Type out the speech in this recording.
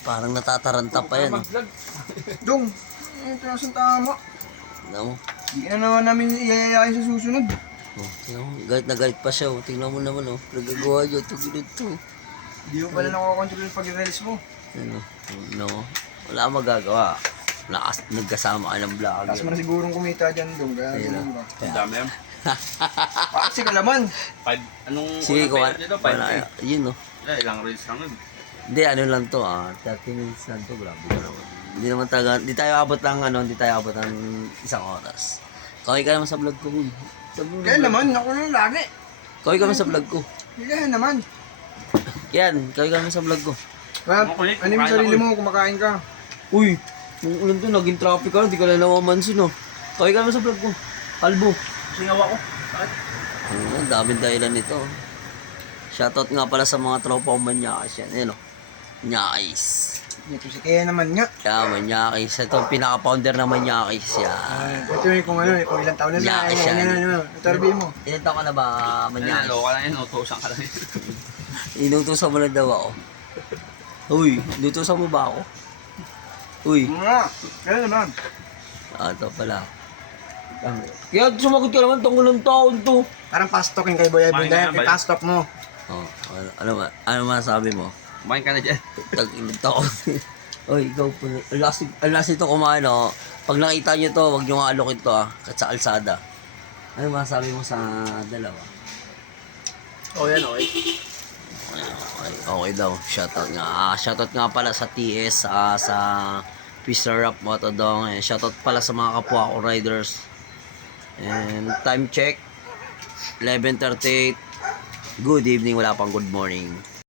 Parang natataranta pa yan. Dong, ito na sa tama. Tingnan mo. Hindi na naman namin iyayain sa susunod. Oh, tingnan mo. Galit na galit pa siya. Oh. Tingnan mo naman. Oh. Nagagawa niya. Ito, ginito. Hindi mo pala nakakontrol pag-release mo. Ano? No. Wala kang magagawa. Nagkasama ka ng vlog. Tapos mo na sigurong kumita dyan, Dong. Kaya Ayun ganun na. ba? Ang dami yan. Kasi kalaman. Anong Sige, unang kuha. payment nito? 5K. Yun, oh. Ilang reels lang yun. Hindi, ano lang to, 30 minutes lang to, grabe ka naman. Hindi naman talaga, hindi tayo abot ng isang oras. Kaway ka naman sa vlog ko, huy. Kaya naman, ako lang lagi. Kaway ka naman sa vlog ko. Kaya naman. Yan, kaway ka naman sa vlog ko. Well, ano yung sarili mo, kumakain ka. Uy, kung ulan to, naging traffic ka, hindi ka na namamansin, oh. Kaway ka naman sa vlog ko. Kalbo. Singawa ko. Bakit? Ang daming dahilan nito. Shoutout nga pala sa mga tropa kong manyakis yan. Ayan, oh. Manyakis. Ito si Kaya naman nga. Kaya manyakis. Ito ang pinaka-founder ng manyakis yan. Ito yung kung ano, kung ilang taon na Yeah, na. siya. Interview mo. Ilan taon ka na ba, manyakis? Naloko ka lang yun. Utusan ka lang yun. Inutusan mo na daw ako. Uy, inutusan mo ba ako? Uy, Nga, kaya naman. ito pala. Kaya sumagot ka naman tungkol ng taon to. Parang fast talking kay Boy Edwin dahil Kumain ka na ba? fast talk mo. Oh, ano masabi mo? Kumain ka na dyan. Tag-ilang taon. Uy, ikaw po. Alas ito kumain, oh. Pag nakita nyo to, huwag nyo nga alokin to, At sa kalsada. Ano masabi mo sa dalawa? Oh, yan, okay. Okay daw. Shoutout nga. Shoutout nga pala sa TS, sa Mr. Rap Motodong. And shoutout pala sa mga kapwa ko riders. And time check 11:38. Good evening, wala pang good morning.